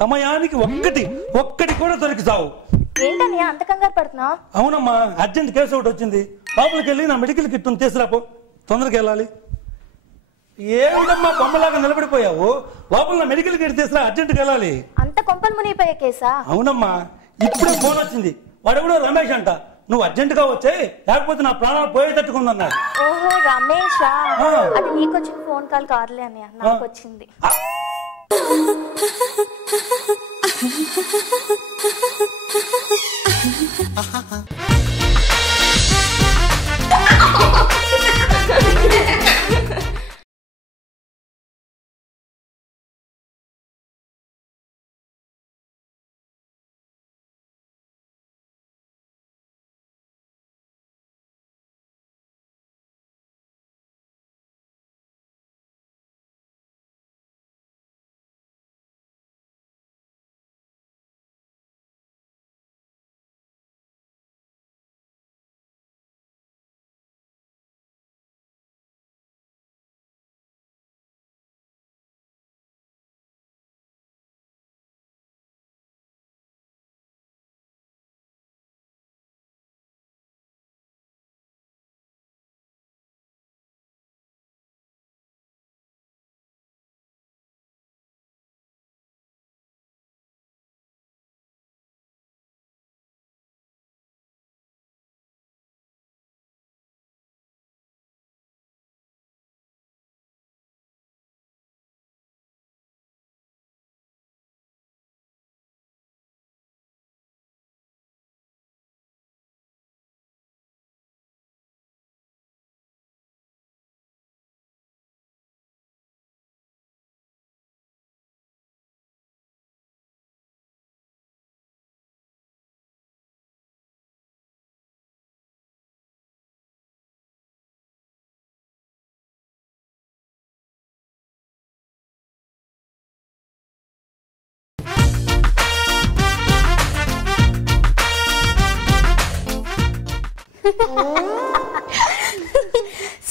సమయానికి ఒక్కటి కూడా దొరికి చావు. ఏంటని అంత కంగారు పడుతున్నా? అవునమ్మా, అర్జెంట్ కేసు ఒకటి వచ్చింది. లోపలికి వెళ్ళి నా మెడికల్ కిట్ తీసుకురాపో, తొందరగా వెళ్ళాలి. ఏమిటమ్మా బొమ్మలాగా నిలబడిపోయావు? లోపల నా మెడికల్ కిట్ తీసుకురా, అర్జెంట్గా వెళ్ళాలి. అంత కొంపలు మునిగిపోయే కేసా? అవునమ్మా, ఇప్పుడే ఫోన్ వచ్చింది. వాడెవడో రమేష్ అంట. నువ్వు అర్జెంట్ గా వచ్చాయి, లేకపోతే నా ప్రాణాలు పోయేటట్టుకుందన్నాడు. ఓహో రమేషా? అది నీకు వచ్చిన ఫోన్ కాల్ కాదులే అన్నయ్య, నాకు వచ్చింది.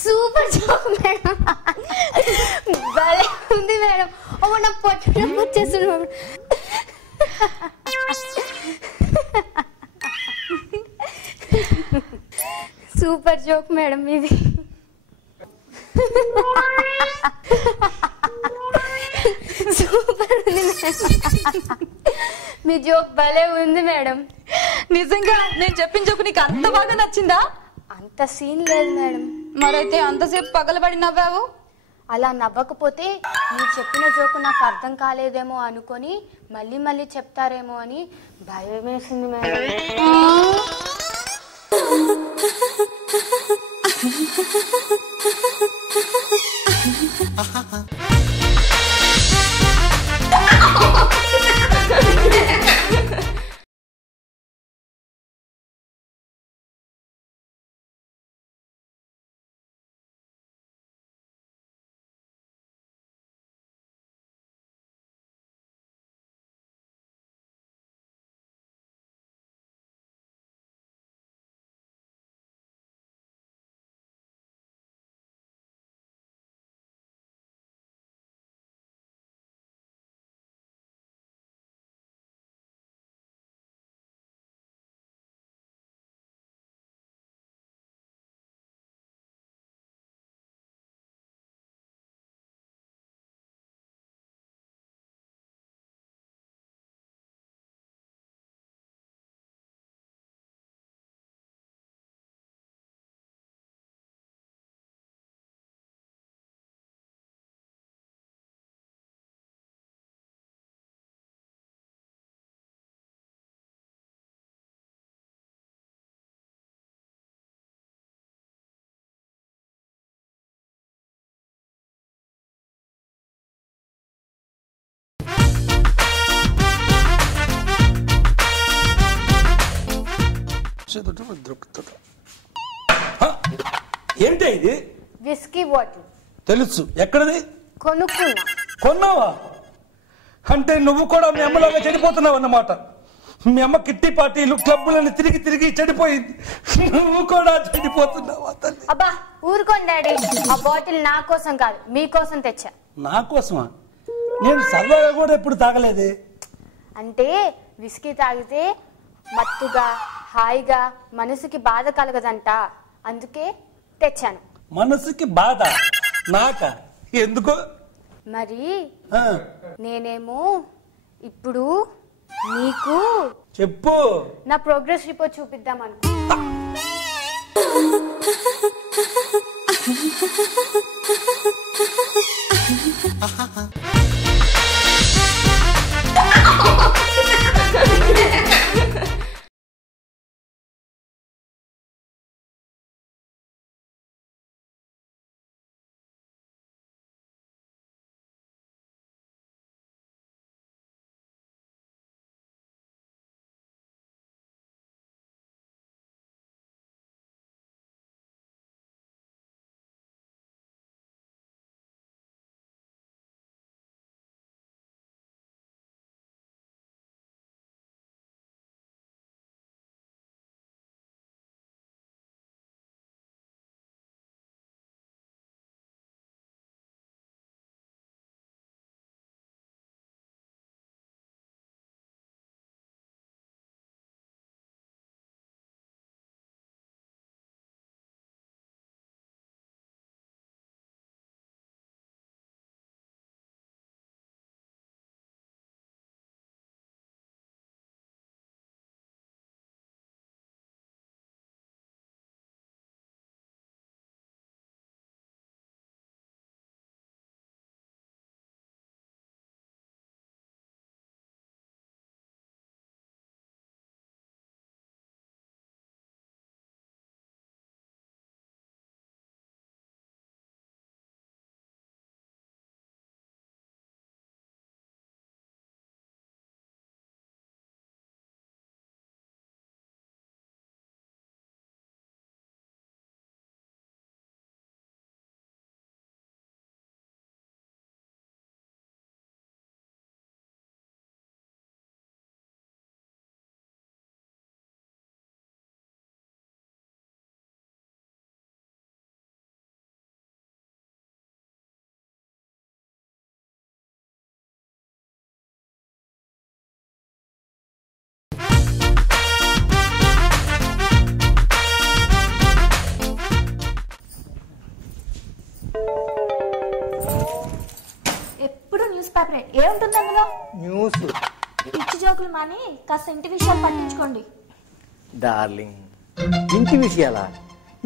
సూపర్ జాబ్ మేడం, భలే ఉంది మేడం. ఓ నా పొట్ట వచ్చేస్తున్నాడు. సూపర్ జోక్ మేడం ఇది. సూపర్ ఉంది మేడం, మీ జోక్ భలే ఉంది మేడం. నిజంగా నేను చెప్పిన జోక్ నీకు అంత బాగా నచ్చిందా? అంత సీన్ లేదు మేడం. మరైతే అంతసేపు పగలబడి నవ్వావు? అలా నవ్వకపోతే మీరు చెప్పిన జోకు నాకు అర్థం కాలేదేమో అనుకొని మళ్ళీ మళ్ళీ చెప్తారేమో అని భయం వేసింది మేడం. ఏంటి ఇది? Whisky bottle. తెలుసు, ఎక్కడది? కొనుక్కున్నా. కొన్నావా? అంటే నువ్వు కూడా మీ అమ్మలాగా చెడిపోతున్నావు అన్నమాట. మీ అమ్మ కిట్టి పార్టీలు క్లబ్బులను తిరిగి తిరిగి చెడిపోయింది, నువ్వు కూడా చెడిపోతున్నావా? అబ్బా ఊరుకోండి డాడీ, ఆ బాటిల్ నా కోసం కాదు మీకోసం తెచ్చా. నా కోసమా? నేను సరదాగా కూడా ఎప్పుడు తాగలేదే. అంటే విస్కీ తాగితే మత్తుగా హాయిగా మనసుకి బాధ కలగదంట, అందుకే తెచ్చాను. మనసుకి బాధ నాక ఎందుకో మరి నేనేమో ఇప్పుడు నీకు చెప్పు. నా ప్రోగ్రెస్ రిపోర్ట్ చూపిద్దాం అనుకో. ఏముంటుంది అందులో? న్యూస్. పిచ్చి జోకులు మాని కాస్త ఇంటి విషయాలు పట్టించుకోండి. డార్లింగ్, ఇంటి విషయాలా?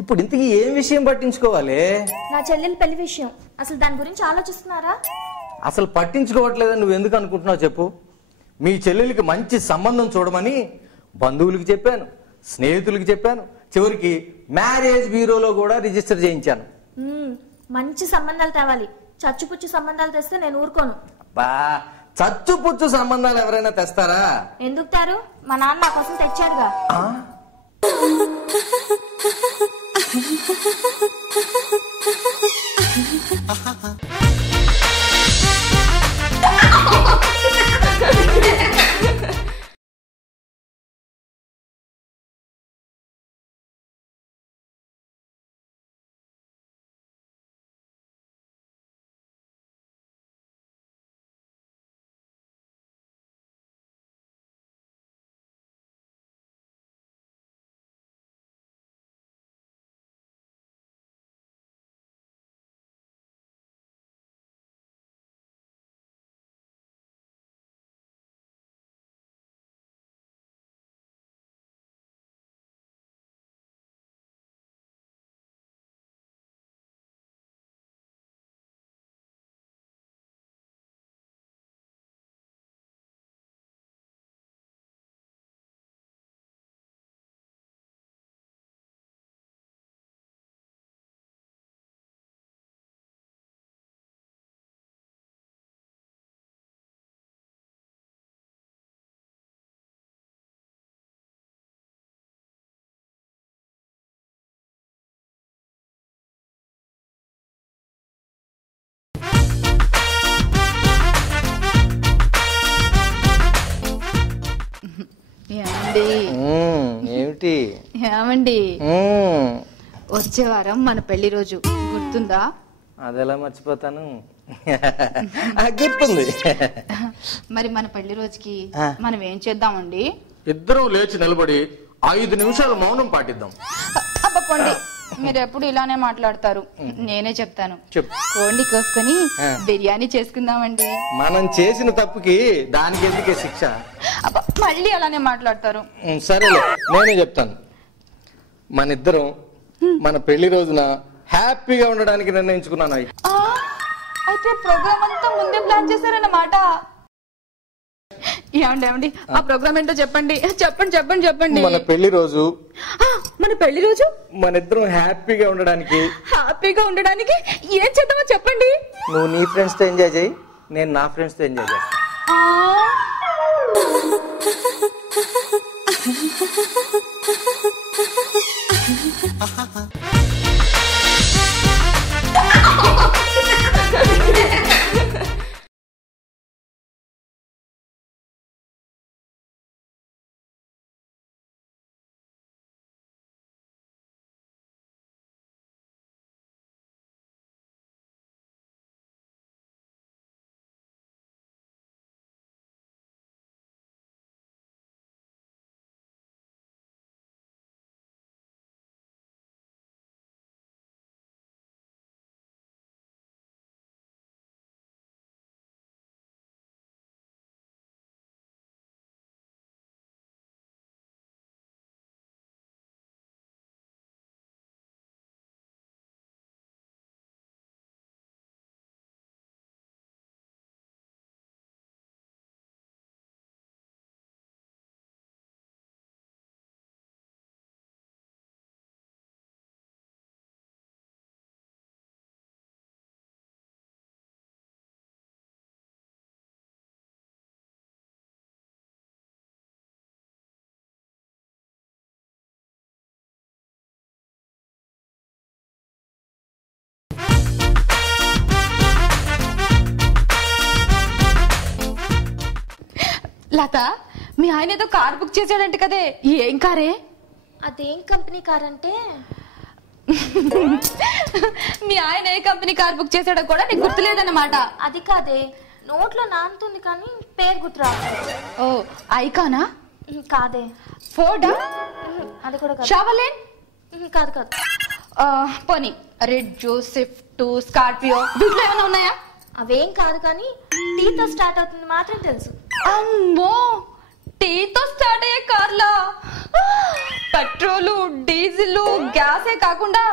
ఇప్పుడు ఇంతకీ ఏం విషయం పట్టించుకోవాలి? నా చెల్లెలి పెళ్లి విషయం. అసలు దాని గురించి ఆలోచిస్తున్నారా? అసలు పట్టించుకోవట్లేదని నువ్వు ఎందుకు అనుకుంటున్నావు చెప్పు. మీ చెల్లెలికి మంచి సంబంధం చూడమని బంధువులకి చెప్పాను, స్నేహితులకి చెప్పాను, చివరికి మ్యారేజ్ బ్యూరోలో కూడా రిజిస్టర్ చేయించాను. మంచి సంబంధాలు తేవాలి. చచ్చుపుచ్చు సంబంధాలు తెస్తే నేను ఊరుకోను. బా, చచ్చుపుచ్చు సంబంధాలు ఎవరైనా తెస్తారా? ఎందుకు తారు? మా నాన్న నా కోసం తెచ్చాడుగా. ఏమిటి? ఏమండి, వచ్చే వారం మన పెళ్లి రోజు గుర్తుందా? అదెలా మర్చిపోతాను. గుర్తుంది. మరి మన పెళ్లి రోజుకి మనం ఏం చేద్దామండి? ఇద్దరం లేచి నిలబడి 5 నిమిషాలు మౌనం పాటిద్దాం. అబ్బకండి, మీరు ఎప్పుడు ఇలానే మాట్లాడతారు. నేనే చెప్తాను. చెప్పు. కోడిని కోసుకొని బిర్యానీ చేసుకుందామండి. మనం చేసిన తప్పుకి దానికి ఎందుకే శిక్ష? మళ్ళీ అలానే మాట్లాడతారు. సరేలే, నేనే చెప్తాను. మన ఇద్దరం మన పెళ్లి రోజున హ్యాపీగా ఉండడానికి నిర్ణయించుకున్నాను. అయితే ప్రోగ్రామ్ అంతా ముందే ప్లాన్ చేశారన్నమాట. ఏమండి ఆ ప్రోగ్రామ్ ఏంటో చెప్పండి. చెప్పండి. మన పెళ్లి రోజు మన ఇద్దరం హ్యాపీగా ఉండడానికి ఏం చేద్దామో చెప్పండి. నువ్వు నీ ఫ్రెండ్స్ తో ఎంజాయ్ చేయి, నేను నా ఫ్రెండ్స్ తో ఎంజాయ్ చేస్తాను. లత, మీ ఆయన ఏదో కార్ బుక్ చేశాడంట కదే, ఏం కారే? అదేం కంపెనీ కార్ అంటే మీ ఆయన ఏ కంపెనీ కార్ బుక్ చేశాడో కూడా నీకు గుర్తులేదన్నమాట. అది కాదే, నోట్లో నానుతుంది కానీ పేరు గుర్తురా. ఓ, ఐకానా? కాదే. ఫోర్డా? అది కూడా కాదు. షావర్లెట్? కాదు. పోనీ రెడ్ జో, స్విఫ్ట్, స్కార్పియో, వీటిలో ఏమైనా ఉన్నాయా? అవేం కాదు కానీ టీతో స్టార్ట్ అవుతుంది మాత్రం తెలుసు. అమ్మో, టీతో స్టార్ట్ అయ్యే కార్లా? పెట్రోలు, డీజిల్, గ్యాసే కాకుండా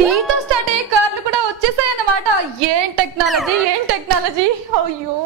టీతో స్టార్ట్ అయ్యే కార్లు కూడా వచ్చేసాయన్నమాట. ఏం టెక్నాలజీ. అయ్యో,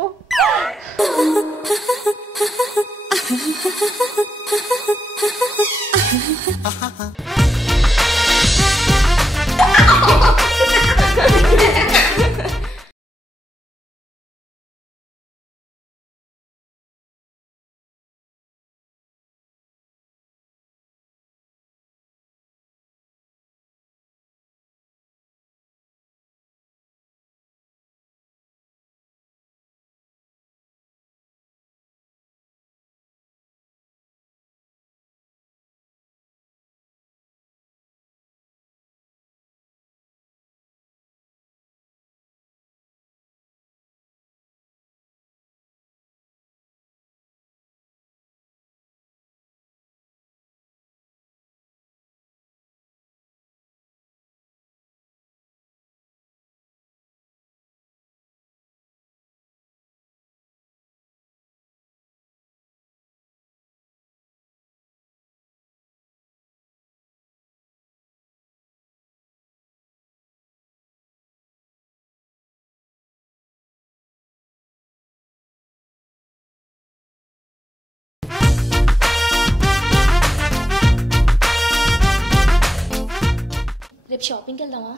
రేపు షాపింగ్కి వెళ్దామా?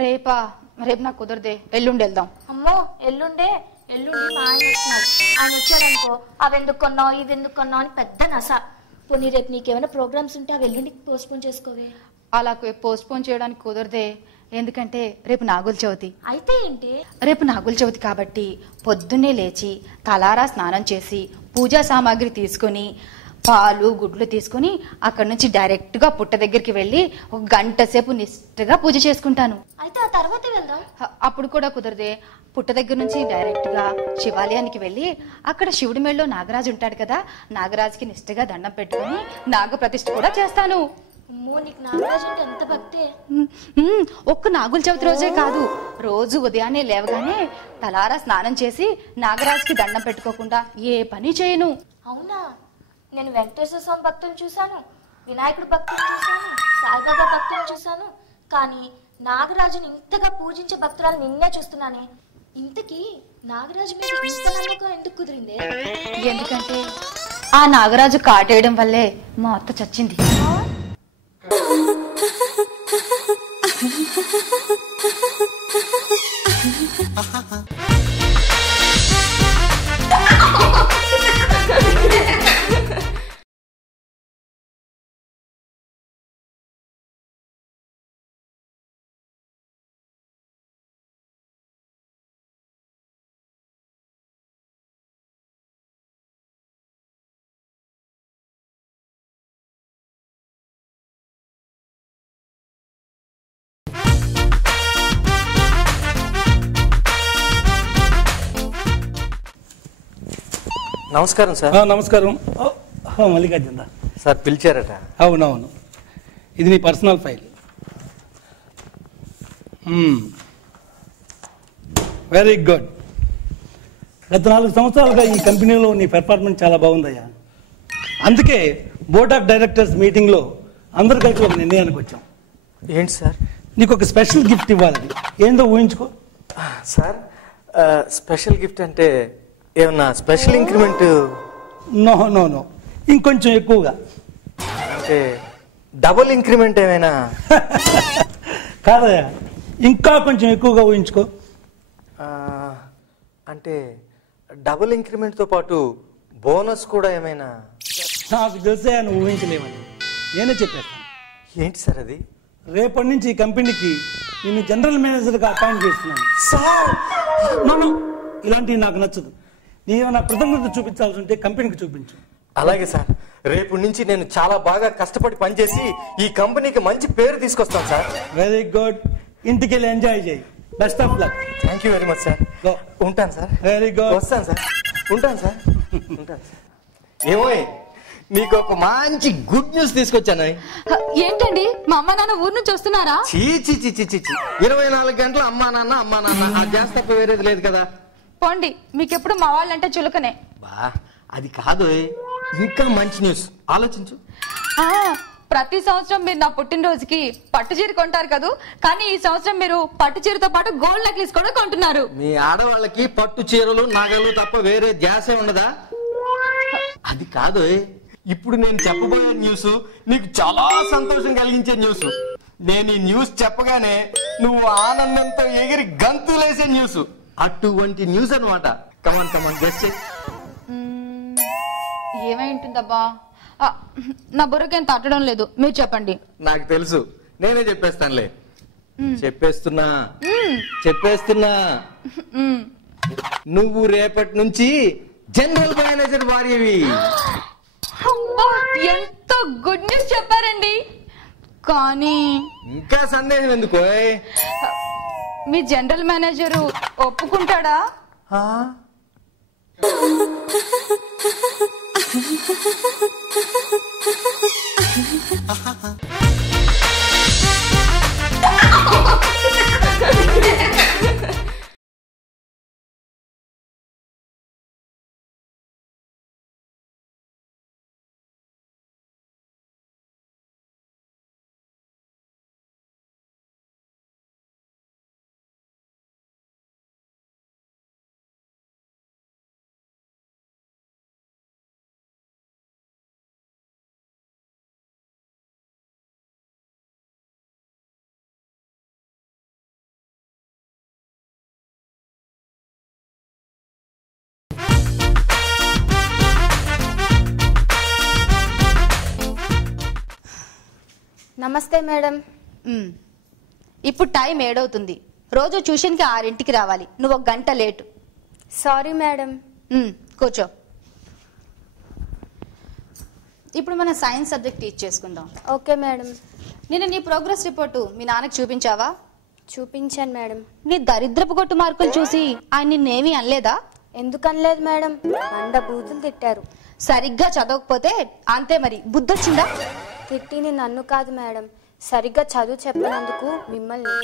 రేపు నాకు కుదరదే, ఎల్లుండి వెళ్దాం. అమ్మో, ఎల్లుండి మా ఆయన వస్తున్నాడు. ఆయన వచ్చాడనుకో అవెందుకు కొన్నావు ఇవెందుకు కొన్నావు అని పెద్ద నస. పోనీ రేపు నీకేమైనా ప్రోగ్రామ్స్ ఉంటే అవి ఎల్లుండికి పోస్ట్పోన్ చేసుకోవే. అలా పోస్ట్పోన్ చేయడానికి కుదరదే, ఎందుకంటే రేపు నాగుల చవితి. అయితే ఏంటి? రేపు నాగుల చవితి కాబట్టి పొద్దున్నే లేచి తలారా స్నానం చేసి పూజా సామాగ్రి తీసుకుని పాలు గుడ్లు తీసుకుని అక్కడి నుంచి డైరెక్ట్ గా పుట్ట దగ్గరికి వెళ్ళి 1 గంట సేపు నిష్ఠగా పూజ చేసుకుంటాను. అయితే ఆ తర్వాత వెళ్దాం. అప్పుడు కూడా కుదరదే. పుట్ట దగ్గర నుంచి డైరెక్ట్ గా శివాలయానికి వెళ్ళి అక్కడ శివుడి మెళ్ళలో నాగరాజు ఉంటాడు కదా, నాగరాజుకి నిష్ఠగా దండం పెట్టుకుని నాగ ప్రతిష్ఠ కూడా చేస్తాను. అమ్మో, నీకు నాగరాజు అంటే ఎంత భక్తే. ఒక్క నాగుల చవితి రోజే కాదు, రోజు ఉదయాన్నే లేవగానే తలారా స్నానం చేసి నాగరాజుకి దండం పెట్టుకోకుండా ఏ పని చేయను. అవునా? నేను వెంకటేశ్వర స్వామి భక్తులు చూశాను, వినాయకుడు భక్తులు చూశాను, సాయిబాబా భక్తులు చూశాను, కానీ నాగరాజుని ఇంతగా పూజించే భక్తురాలు నిన్నే చూస్తున్నానే. ఇంతకీ నాగరాజు మీద ఇంత నమ్మకం ఎందుకు కుదిరిందే? ఎందుకంటే ఆ నాగరాజు కాటేయడం వల్లే మా అత్త చచ్చింది. నమస్కారం సార్. నమస్కారం. మల్లికార్జున సార్ పిలిచారట? అవునవును, ఇది నీ పర్సనల్ ఫైల్. Very good. గత 4 సంవత్సరాలుగా ఈ కంపెనీలో నీ పెర్ఫార్మెన్స్ చాలా బాగుందయ్యా. అందుకే బోర్డ్ ఆఫ్ డైరెక్టర్స్ మీటింగ్లో అందరు కలిసి ఒక నిర్ణయానికి వచ్చాం. ఏంటి సార్? నీకు ఒక స్పెషల్ గిఫ్ట్ ఇవ్వాలి. ఏందో ఊహించుకో. సార్ స్పెషల్ గిఫ్ట్ అంటే ఏమన్నా special increment? No no no, ఇంకొంచెం ఎక్కువగా. అంటే డబుల్ ఇంక్రిమెంట్ ఏమైనా? కాదయ్యా, ఇంకా కొంచెం ఎక్కువగా ఊహించుకో. అంటే డబుల్ ఇంక్రిమెంట్తో పాటు బోనస్ కూడా ఏమైనా? నాకు తెలిసే నువ్వు ఊహించలేమని నేనే చెప్పేస్తాను. ఏంటి సార్ అది? రేపటి నుంచి ఈ కంపెనీకి నేను జనరల్ మేనేజర్గా అపాయింట్ చేస్తున్నాను. నో, ఇలాంటివి నాకు నచ్చదు. నీవేమైనా కృతజ్ఞత చూపించాల్సి ఉంటే కంపెనీకి చూపించు. అలాగే సార్, రేపు నుంచి నేను చాలా బాగా కష్టపడి పనిచేసి ఈ కంపెనీకి మంచి పేరు తీసుకొస్తాను సార్. Very good. ఇంటికి వెళ్ళి ఎంజాయ్ చేయి. Best of luck. Thank you very much sir. ఉంటాను సార్. Very good. వస్తాను సార్. ఉంటాను సార్. ఉంటాను సార్. ఏమో నీకు ఒక మంచి గుడ్ న్యూస్ తీసుకొచ్చాను. ఏంటండి, మా అమ్మ నాన్న ఊరు నుంచి వస్తున్నారా? చీ 24 గంటలు అమ్మా నాన్న ఆ గ్యాస్ తప్ప వేరేది లేదు కదా. పోండి, మీకెప్పుడు మా వాళ్ళంటే చులకనే. బా అది కాదు, ఇంకా మంచి న్యూస్. ఆలోచించు. ప్రతి సంవత్సరం మీరు నా పుట్టినరోజుకి పట్టు చీర కొంటారు కదా, కానీ ఈ సంవత్సరం మీరు పట్టు చీరతో పాటు గోల్డ్ నెక్లెస్ కూడా కొంటున్నారు. మీ ఆడవాళ్ళకి పట్టు చీరలు నగలు తప్ప వేరే ధ్యాసే ఉండదా? అది కాదు, ఇప్పుడు నేను చెప్పబోయే న్యూస్ నీకు చాలా సంతోషం కలిగించే న్యూస్. నేను ఈ న్యూస్ చెప్పగానే నువ్వు ఆనందంతో ఎగిరి గంతులేసే న్యూస్. అటువంటి న్యూస్ అనమాట. కమాన్ గెస్ చెయ్. ఏమై ఉంటుందబ్బా? నా బుర్రకేం తట్టడం లేదు, మీరు చెప్పండి. నాకు తెలుసు, నేనే చెప్పేస్తానులే. చెప్పేస్తున్నా. నువ్వు రేపటి నుంచి జనరల్ మేనేజర్ భార్యవి. ఎంత గుడ్ న్యూస్ చెప్పారండి. కానీ ఇంకా సందేహం ఎందుకు? మీ జనరల్ మేనేజరు ఒప్పుకుంటాడా? నమస్తే మేడం. ఇప్పుడు టైం 7 అవుతుంది. రోజు ట్యూషన్కి 6ంటికి రావాలి. నువ్వు 1 గంట లేటు. Sorry madam. కూర్చో. ఇప్పుడు మన సైన్స్ సబ్జెక్ట్ టీచ్ చేసుకుందాం. Okay madam. నేను నీ ప్రోగ్రెస్ రిపోర్టు మీ నాన్నకి చూపించావా? చూపించాను మేడం. నీ దరిద్రపు కొట్టు మార్కులు చూసి ఆయన నిన్నేమీ అనలేదా? ఎందుకు అనలేదు మేడం, మండ బూతులు తిట్టారు. సరిగ్గా చదవకపోతే అంతే, మరి బుద్ధొచ్చిందా? తిట్టిని నన్ను కాదు మేడం, సరిగ్గా చదువు చెప్పినందుకు మిమ్మల్ని.